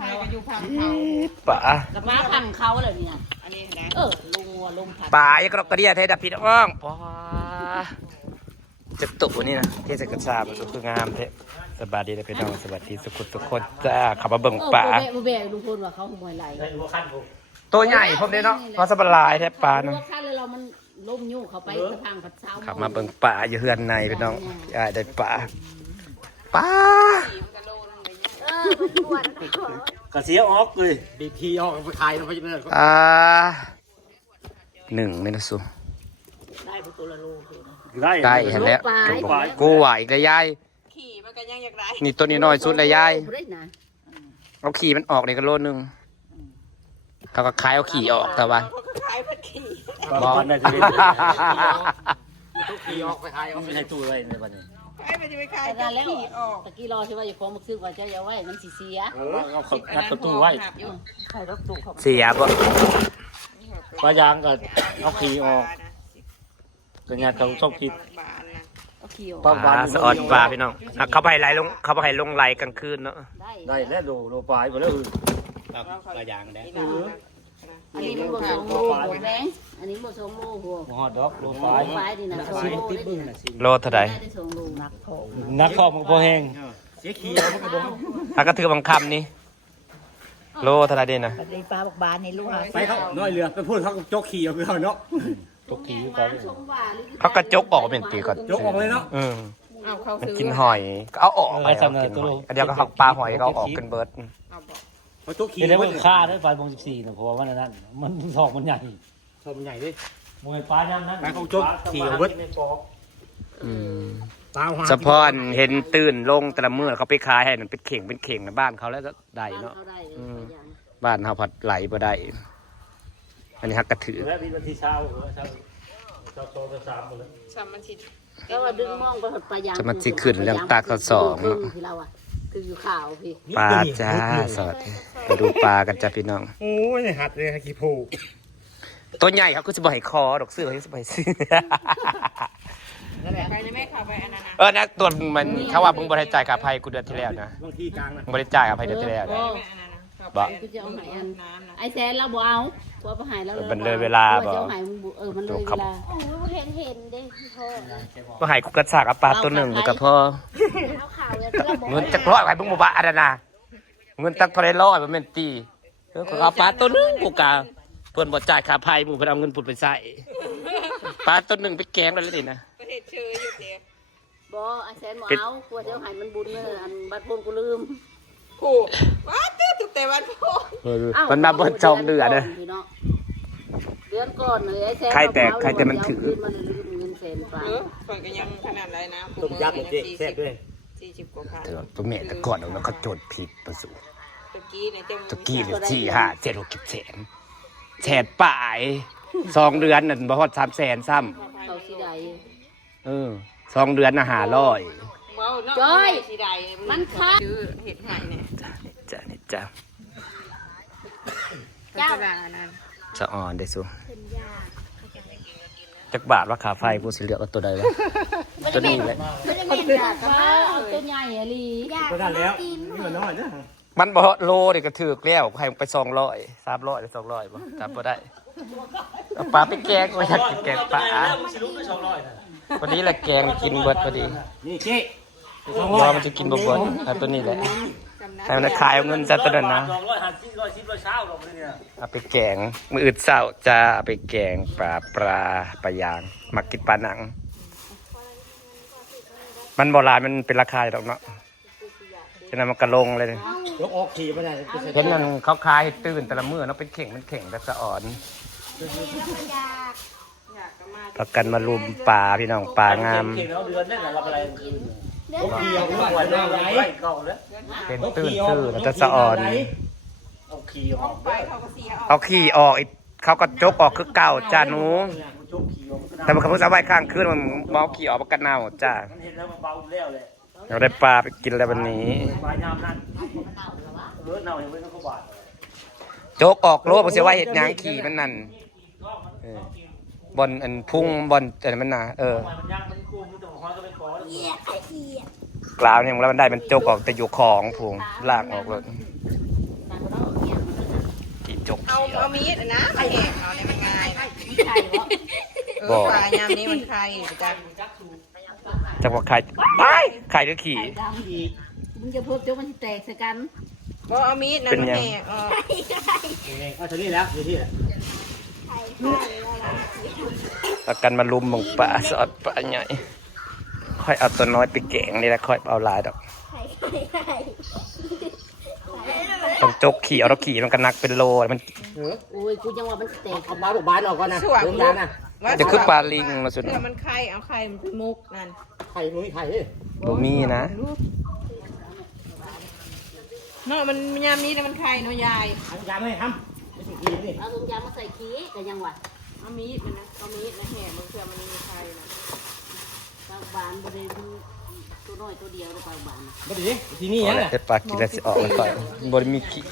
ไทยก็อยู่พังเขา ป่า กับม้าพังเขาเลยเนี่ย อันนี้นะ ลุงวัวลุงผัด ป่ายังกระดกกระเดียเทดับพี่น้องป่าจะตุนี่นะเทศกาลซาบคืองามเทสบายดีเลยพี่น้องสวัสดีสุขคนจ้าขับมาเบิ่งป่า เบะลุงพลว่าเขาขโมยไหล ตัวใหญ่ผมเนี่ยเนาะเพราะสบายแทบปลานะ ข้าเลยเรามันล้มยุ่งเขาไปสะพังผัดเช้า ขับมาเบิ่งป่าอยู่เฮือนในพี่น้องได้ป่า กระเสียออกเลยบีพีออกไปขายแล้วไปเลย หนึ่งเมนูสู ได้ประตูละโล ได้เห็นแล้วกูไหวอีกเลยยาย ขี่มันก็ยังอยากได้ นี่ตัวนี้น้อยสุดเลยยาย ได้นะ เอาขี่มันออกในกระโหลนึงเขาก็คายเอาขี่ออกแต่ว่า เขาก็ขายผัดขี่ บอลได้ทีทุกขี่ออกไปขายเอาไปในตู้ไว้ในวันนี้ ไอ้มันจะไปขาย แต่แล้ว ขี่ออก ตะกี้รอใช่ว่าอย่าคล้องมักซื้อว่าจะอย่าไว้มันเสีย เอาขัดประตูไว้ ใครรถตู้เขา เสียบ่ ปลายางก็เอาขี่ออกแต่เนี่ยต้องชอบคิด บานนะเอาขี่ออก ปลา ปลาสะออนปลาพี่น้องเขาไปไหลลงเขาไปลงไหลกลางคืนเนาะ ได้แล้วโลปลายไปแล้ว ปลายางได้ อันนี้มันบดสองโลหัวแบงอันนี้บดสองโลหัว หอดดอกโลปลาย ปลายนี่นะสองโลได้ดีนะ โลเท่าไหร่ ได้สองโลนักพอ นักข้อมันพอแห้งเสียขี่แล้วมันก็โดน ถ้าก็ถือบางคำนี่โลเท่าไหร่เด่นนะ ในปลาบอกบานในลูกหา ไปเขาน้อยเรือไปพูดเขาโจกขี่เอาไปเขาเนาะโจกขี่ก่อน เขากระจกออกเป็นตีก่อน โจกออกเลยเนาะ เอาเขา มัน ซื้อ กินหอยก็เอาออกไปเอากินหอยอันเดียวก็หักปลาหอยก็เอาออกกันเบิร์ด เอาบอก เขาโจกขี่ได้มันค่าได้ไฟบง14นะเพราะว่าวันนั้นมันทองมันใหญ่ทองมันใหญ่ดิมวยปลาย่ำนั้นเขาโจกขี่เอาเบิดสะพอนเห็นตื่นลงแต่ละเมื่อเขาไปขายให้มันเป็นเข่งนะบ้านเขาแล้วก็ได้เนาะบ้านเขาผัดไหลบ่ได้อันนี้ฮักกระถือ แล้ววันที่เช้าเช้าสามหมดเลย สามอาทิตย์ ก็ว่าดึงมองไปปลายาง จะมาสิขึ้นเรื่องตากสอง ที่เราอ่ะคืออยู่ข่าวพี่ ปลาจ้าสวัสดีไปดูปลากันจ้าพี่น้อง โอ้ยหัดเลยกี่ผู ตัวใหญ่เขาก็จะบ่อยคอดอกเสื้อเขาจะบ่อยซื้อ ไปในแม่เขาไปอันนั้นนะ นะตัวมันเขาว่ามึงบริจาคค่าภัยกูเดือนที่แล้วนะ บางที่กลางนะ มึงบริจาคค่าภัยเดือนที่แล้วนะ ไปอันนั้นนะ บ่ กูจะเอาหายอัน น้ำนะ ไอแซนเราบ่เอากูเอาไปหายแล้ว มันเลยเวลาบ่ จะเอาหายมึงมันเลยเวลา โอ้ยเห็นเด้พี่พ่อ ก็ให้กูกระสากเอาปลาตัวหนึ่งอยู่กับพ่อ เอาข่าวแล้วเราบอก เงินจักร้อยไปมึงบ่บ้าอันนั้นนะเงินตักเท่าไรร้อยมันเป็นตีก็เอาปลาตัวหนึงกูกะเพิ่นบ่จ่ายค่าภัยมึงเพิ่นเอาเงินพุ่นไปใส่ปลาตัวหนึ่งไปแกงแล้วนี่นะ ประเทศเชยอยู่เดียว บ่ไอแซนบ่เอากูจะเอาหายมันบุญเลยอันบัดพลกูลืม ผูกว้าตื้อตุกแต่วันพ่อ มันมาเบิ่งจองเดือเด้อ เดือนก่อนเลยไอแซน ใครแต่มันถือ มันเงินแสนกว่า ส่วนก็ยังขนาดไรนะ ต้มยักษ์เจ๊แซ่บด้วย 40กว่าพัน ตัวแม่แต่ก่อนเอาเขาโจทย์ผิดประสู ตะกี้เนี่ยเต็ม ตะกี้เลยที่ห้าเจ็ดหกสิบแสนแสนป่าย2 เดือนนั่นบ่ฮอด3 แสนซ้ เขาสิใด ำ2 เดือนน่ะจ้อยสีใดมันค่าซื้อเห็ดหายเนี่ย 500จ้ะนี่จ้ะ เจ้านั้น จะอ่อนได้สู้จักบาทว่าค่าไฟกูสิเลือกเอาตัวใดวะตัวนี้แหละ ไม่ได้แม่นด่ากันว่า เอาตัวใหญ่อะลี อยาก ก็ได้แล้วนี่มันน้อยนะ มันบ่โลนี่ก็ถูกแล้วให้ไป200 300หรือ200บ่จำบ่ได้เอาปลาไปแกงก็อยากกินแกงปลาวันนี้แหละแกงกินเบิดพอดี นี่เจ๊ รอมันจะกินบ่เบิดเอาตัวนี้แหละให้มันขายเอาเงินซะตัวนั้นนะ 250 110 100เช้าลงเลยเนี่ย เอาไปแกงมื้ออื่นเช้าจะเอาไปแกงปลายางมักกินปลาหนัง มันโบราณมันเป็นราคาอยู่ดอกเนาะฉะนั้นมันก็ลงเลย ยกออกขี่ไปไหน เห็นมันเขาขายให้ตื่นแต่ละมื้อเนาะเป็นเข่งแต่สะอ่อนประกันมารุมปลาพี่น้องปลางาม เก่งแล้วเดือนนั่นเราอะไร เรื่อง ขี่ออกไม่ไหวแล้วไรเก่าแล้ว เป็นตื่นซื่อแล้วจะสะอ่อน เอาขี่ออก ไปเขาก็เสียออก เอาขี่ออกอีกเขาก็จกออกคือเก่าจ้าหนู จกขี่ออก แต่มันเขาเพิ่งเอาไว้ข้างคืนมันมองขี่ออกประกันเน่าจ้า มันเห็นแล้วมันเบาแล้วเลย เราได้ปลาไปกินแล้ววันนี้ ปลายามนั่นเลือดเน่าอย่างไม่ต้องเขาบาด โจกออกโลกมันเสียว่าเห็ดหยางขี่มันนั่นบอลอันพุ่งบอลแต่มันน่ะมันย่างมันกุ้งมันต้องคอยก็ไปขอ เหยียบไอ้เหี้ย กล่าวเนี่ยแล้วมันได้มันโจกออกแต่อยู่ของพุงลากออกเลย ตั จก เอา ขี้ เอามีดนะไปแหกเอาเนี่ยมันง่าย ใช่เหรอ ปลายามนี้มันใครจัก จังหวะไข่ไข่หรือขี่ ไข่ดำอีกมึงจะเพิ่มจกมันสิแตกใส่กัน บ่เอามีดนะมันแหก เอาเท่านี้แล้วอยู่ที่ ประกันมาลุมมึงปลาสอดปลาใหญ่ค่อยเอาตัวน้อยไปแกงนี่แหละค่อยเอาลายดอกต้องจกขี่เอาเราขี่มันก็นักเป็นโลมัน โอ้ยกูยังว่ามันสิแตก เอาปลาบอกบานออกก่อนนะ สวม เริ่มยางนะ จะคือปลาลิงมาสุด เพื่อมันไข่เอาไข่มันเป็นมุกนั่น ไข่มุ้ยไข่ บ่มีนะ เนาะมันยามนี้นะมันไข่เนาะยาย อันยางไม่ทำไม่ถึงกินนี่ เอาถุงยางมาใส่ขี้ก็ยังว่า เอามีดมันนะเอามีดนะแหกมันเพื่อมันมีไข่นะ ปลาบานบ่ได้ดูตัวน้อยตัวเดียวเลยปลาบาน มาดิที่นี่ยังไง เฮ็ดปลากินแล้วสิออกมันค่อยบ่ได้มีขี้